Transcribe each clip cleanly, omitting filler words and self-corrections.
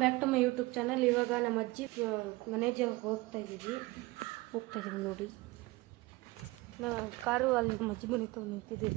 Back to my YouTube channel. ಇವಾಗ ನಮ್ಮ ಅಜ್ಜಿ ಮನೆಗೆ ಹೋಗ್ತಾ ಇದ್ದೀವಿ ನೋಡಿ. ಕಾರು ಅಲ್ಲಿ ನಮ್ಮ ಅಜ್ಜಿ ಮನೆ ತಗೊಂಡು ನಿಂತಿದೆ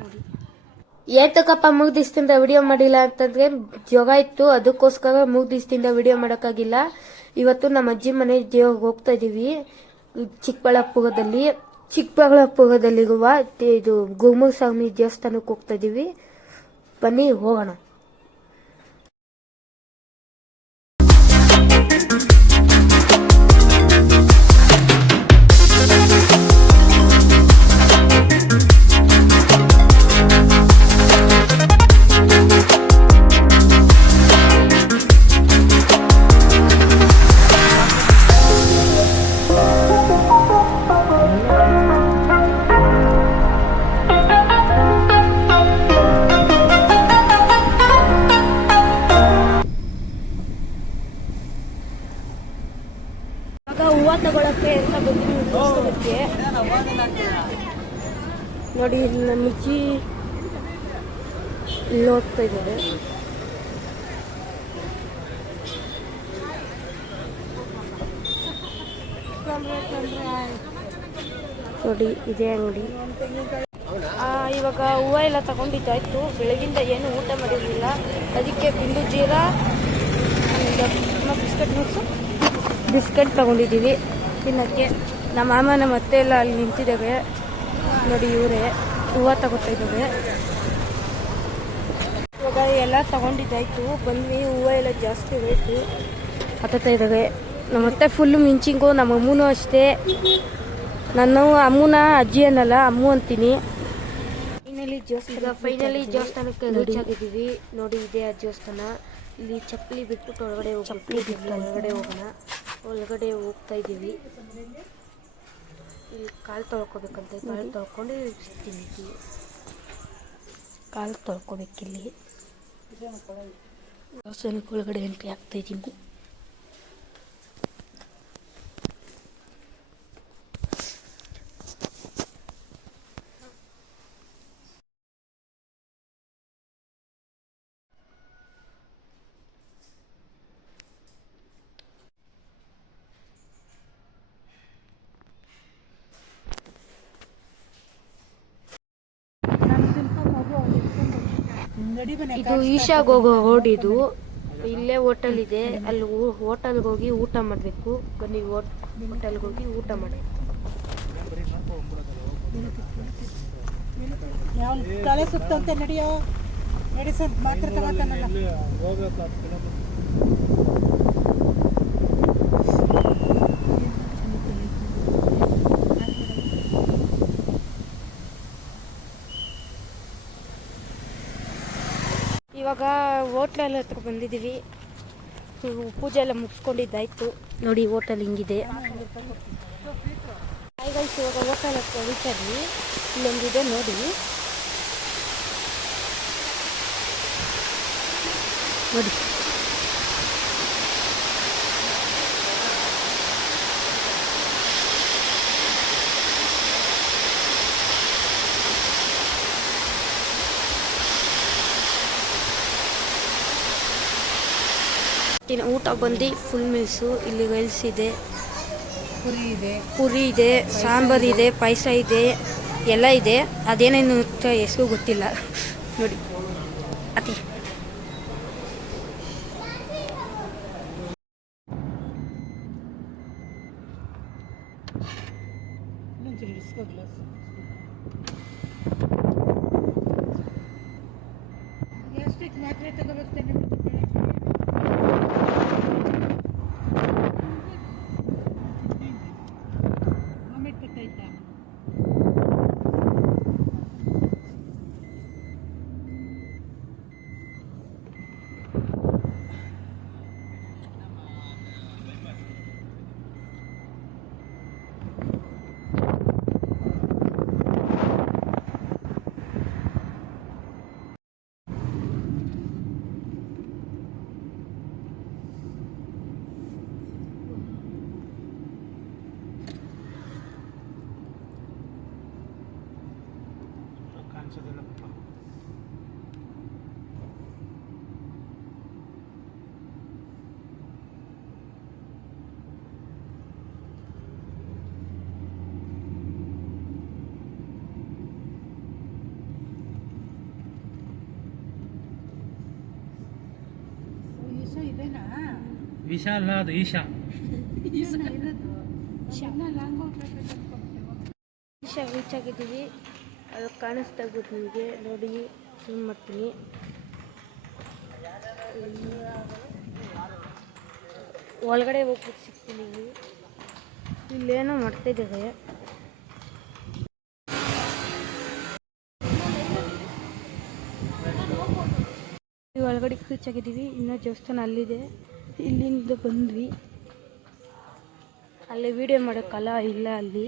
ನೋಡಿ. ಏತಕ್ಕಪ್ಪ ಮೂಗ್ ದಿವಸದಿಂದ ವಿಡಿಯೋ ಮಾಡಿಲ್ಲ ಅಂತಂದ್ರೆ ಜೋಗ ಇತ್ತು, ಅದಕ್ಕೋಸ್ಕರ ಮೂಗ್ ದಿವಸದಿಂದ ವಿಡಿಯೋ ಮಾಡೋಕ್ಕಾಗಿಲ್ಲ. ಇವತ್ತು ನಮ್ಮ ಅಜ್ಜಿ ಮನೆ ದೇವ್ರಿಗೆ ಹೋಗ್ತಾ ಇದೀವಿ. ಚಿಕ್ಕಬಳ್ಳಾಪುರದಲ್ಲಿರುವ ಇದು ಗುರುಮುಖ ಸ್ವಾಮಿ ದೇವಸ್ಥಾನಕ್ಕೆ ಹೋಗ್ತಾ ಇದೀವಿ. ಬನ್ನಿ ಹೋಗೋಣ. ಹೂವು ತಗೊಳಕ್ಕೆ ಅಂತ ಬಂದಿದ್ದೀವಿ. ನೋಡಿ ನಮ್ಮ ಅಜ್ಜಿ ಇಲ್ಲಿ ಹೋಗ್ತಾ ಇದ್ದಾರೆ. ನೋಡಿ ಇದೇ ಅಂಗಡಿ. ಇವಾಗ ಹೂವು ಎಲ್ಲ ತಗೊಂಡಿದ್ದಾಯ್ತು. ಬೆಳಗಿಂದ ಏನು ಊಟ ಮಾಡಿರಲಿಲ್ಲ, ಅದಕ್ಕೆ ಬಿಂದು ಜೀರಾ ಬಿಸ್ಕೆಟ್ ತಗೊಂಡಿದ್ದೀವಿ ತಿನ್ನಕ್ಕೆ. ನಮ್ಮ ಮಾಮ ನಮ್ಮ ಅತ್ತೆ ಎಲ್ಲ ಅಲ್ಲಿ ನಿಂತಿದ್ದಾವೆ ನೋಡಿ. ಇವರೇ ಹೂವು ತಗೋತಾ ಇದ್ದಾವೆ. ಇವಾಗ ಎಲ್ಲ ತಗೊಂಡಿದ್ದಾಯ್ತು. ಬನ್ನಿ, ಹೂವು ಎಲ್ಲ ಜಾಸ್ತಿ ರೇಟು ಹತ್ತಾ ಇದ್ದಾವೆ. ನಮ್ಮ ಅತ್ತೆ ಫುಲ್ಲು ಮಿಂಚಿಂಗು, ನಮ್ಮ ಅಮ್ಮನೂ ಅಷ್ಟೇ. ನಾನು ಅಮ್ಮನ ಅಜ್ಜಿ ಅನ್ನಲ್ಲ, ಅಮ್ಮು ಅಂತೀನಿ. ಫೈನಲಿ ದೇವಸ್ಥಾನಕ್ಕೆ ರೀಚ್ ಆಗಿದ್ದೀವಿ ನೋಡಿ. ಇದೇ ಆ ದೇವಸ್ಥಾನ. ಇಲ್ಲಿ ಚಪ್ಪಲಿ ಬಿಟ್ಬಿಟ್ಟು ಒಳಗಡೆ ಒಳಗಡೆ ಹೋಗ್ತಾ ಇದ್ದೀವಿ. ಇಲ್ಲಿ ಕಾಲು ತೊಳ್ಕೊಬೇಕಂತೆ, ಕಾಲು ತೊಳ್ಕೊಂಡು ಸಿಗ್ತೀನಿ. ಕಾಲು ತೊಳ್ಕೊಬೇಕಿಲ್ಲಿ. ದೇವಸ್ಥಾನಕ್ಕೆ ಒಳಗಡೆ ಎಂಟ್ರಿ ಆಗ್ತಾ ಇದ್ದೀನಿ. ಇದು ಈಶಾಗ್ ಹೋಗೋ ರೋಡ್. ಇದು ಇಲ್ಲೇ ಹೋಟೆಲ್ ಇದೆ, ಅಲ್ಲಿ ಹೋಟೆಲ್ಗೆ ಹೋಗಿ ಊಟ ಮಾಡಬೇಕು. ಬನ್ನಿ ಹೋಟೆಲ್ಗೆ ಹೋಗಿ ಊಟ ಮಾಡಿ. ತಲೆ ಸುತ್ತಂತೆ ನಡೆಯೋ ಮೆಡಿಸಿನ್ ಮಾತ್ರ ತಗೋತಾನಲ್ಲ. ಇವಾಗ ಹೋಟ್ಲೆಲ್ಲ ಹತ್ರ ಬಂದಿದ್ದೀವಿ. ಪೂಜೆ ಎಲ್ಲ ಮುಗಿಸ್ಕೊಂಡಿದ್ದಾಯ್ತು ನೋಡಿ. ಹೋಟೆಲ್ ಹಿಂಗಿದೆ. ಇವಾಗ ಹೋಟೆಲ್ ಹತ್ರ ರೀಚಾಗಿ ಇಲ್ಲೊಂದಿದೆ ನೋಡಿ. ಊಟ ಬಂದು ಫುಲ್ ಮೀಲ್ಸು. ಇಲ್ಲಿ ರೈಸ್ ಇದೆ, ಪುರಿ ಇದೆ, ಸಾಂಬಾರು ಇದೆ, ಪಾಯಸ ಇದೆ, ಎಲ್ಲ ಇದೆ. ಅದೇನೇನು ಹೆಸರು ಗೊತ್ತಿಲ್ಲ ನೋಡಿ. ಅದೇ ಮಾತ್ರೆ ತಗೋಬೇಕು. ವಿಶಾಲ ಅದು ಈಶಾ. ಈಶಾ ರೀಚ್ ಆಗಿದ್ದೀವಿ. ಅದು ಕಾಣಿಸ್ತಾ ಇರ್ಬೋದು ನಿಮಗೆ, ನೋಡಿ ಜೂಮ್ ಮಾಡ್ತೀನಿ. ಒಳಗಡೆ ಹೋಗ್ಬಿಟ್ಟು ಸಿಗ್ತೀನಿ. ಇಲ್ಲೇನೋ ಮಾಡ್ತಾಯಿದ್ದೇವೆ. ಒಳಗಡೆ ರೀಚ್ ಆಗಿದ್ದೀವಿ. ಇನ್ನೂ ದೇವಸ್ಥಾನ ಅಲ್ಲಿದೆ. ಇಲ್ಲಿಂದ ಬಂದ್ವಿ. ಅಲ್ಲಿ ವಿಡಿಯೋ ಮಾಡೋಕ್ಕಲ್ಲ, ಇಲ್ಲ ಅಲ್ಲಿ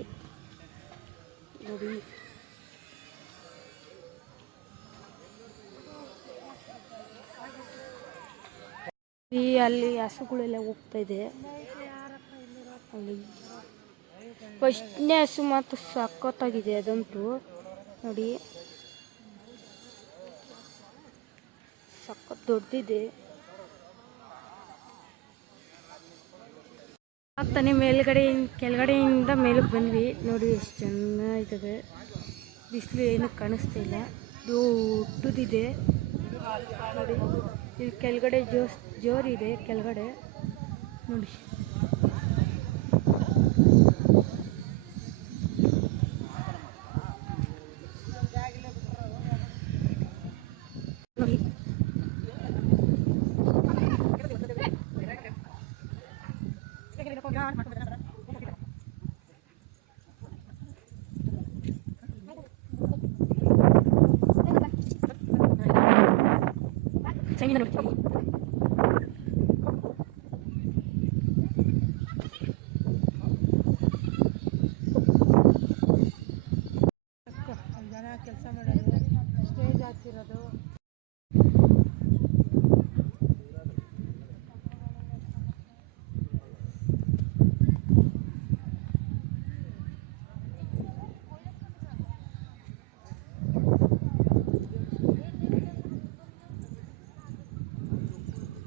ನೋಡಿ. ಅಲ್ಲಿ ಹಸುಗಳೆಲ್ಲ ಹೋಗ್ತಾ ಇದೆ. ಅಲ್ಲಿ ಫಸ್ಟ್ನೇ ಹಸು ಮಾತ್ರ ಸಖತ್ತಾಗಿದೆ ಅದಂತೂ ನೋಡಿ, ಸಖತ್ ದೊಡ್ಡದಿದೆ. ಆಗ್ತಾನೆ ಕೆಳಗಡೆಯಿಂದ ಮೇಲಕ್ಕೆ ಬಂದ್ವಿ. ನೋಡಿ ಎಷ್ಟು ಚೆನ್ನಾಗಿದ್ದಾವೆ. ಬಿಸಿಲು ಏನೂ ಕಾಣಿಸ್ತಾ ಇಲ್ಲ, ದೊಡ್ಡದಿದೆ ನೋಡಿ. ಇಲ್ಲಿ ಕೆಳಗಡೆ ಜೋರಿದೆ ಕೆಳಗಡೆ ನೋಡಿ. ನೋಡಿ ಚೆನ್ನಾಗಿದೆ ನೋಡ್ತೀನಿ. ಜನ ಕೆಲಸ ಮಾಡೋದು, ಸ್ಟೇಜ್ ಹಾಕ್ತಿರೋದು.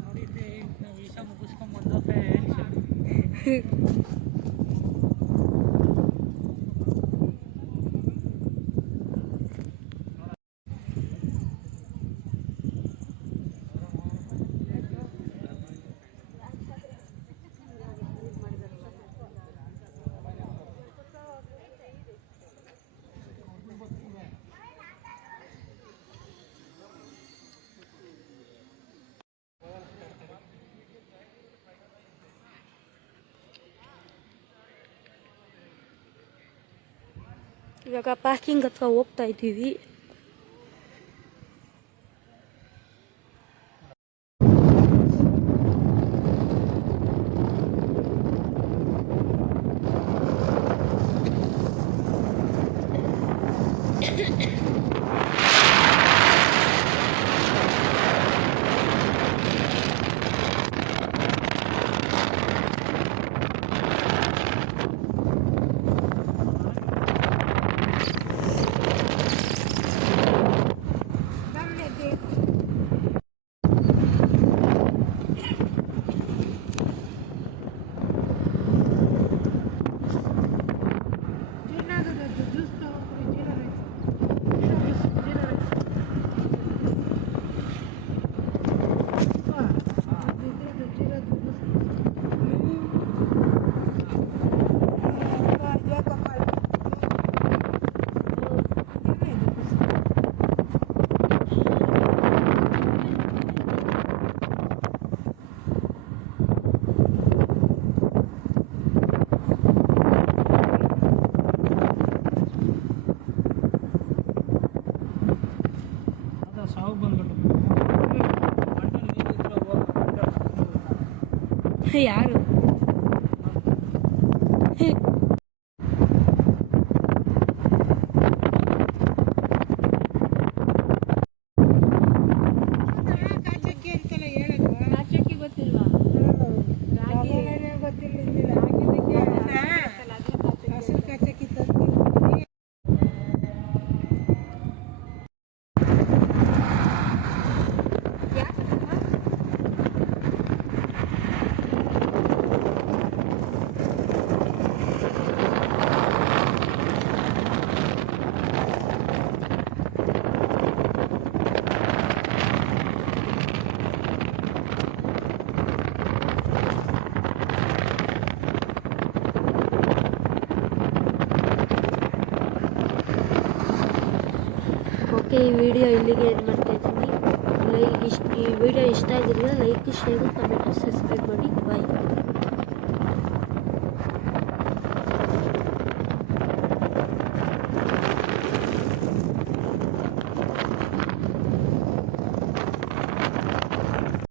ನೋಡಿದ್ದೆ ನಾವು ಈಶಾ ಮುಗಿಸ್ಕೊಂಡ್ಬಂದು ಫ್ರೆಂಡ್ಸ್. ಇವಾಗ ಪಾರ್ಕಿಂಗ್ ಹತ್ರ ಹೋಗ್ತಾ ಇದ್ದೀವಿ. ಸಾವು ಬಂದ್ಬಿಟ್ಟು ಯಾರು ಕಾಚಕ್ಕಿ ಅಂತೆಲ್ಲ ಹೇಳೋದು. ಆಚೆಗೆ ಗೊತ್ತಿಲ್ವಾ? ಗೊತ್ತಿಲ್ಲ ಹಸಿರು ಕಾಚಕ್ಕಿ ತಂದು ಓಕೆ, ಈ ವಿಡಿಯೋ ಇಲ್ಲಿಗೆ ಏನು ಮಾಡ್ತಾ ಇದ್ದೀನಿ. ಈ ವಿಡಿಯೋ ಇಷ್ಟ ಆಗಿದ್ರೆ ಲೈಕ್, ಶೇರ್, ಕಮೆಂಟ್, ಸಬ್ಸ್ಕ್ರೈಬ್ ಮಾಡಿ. ಬಾಯ್.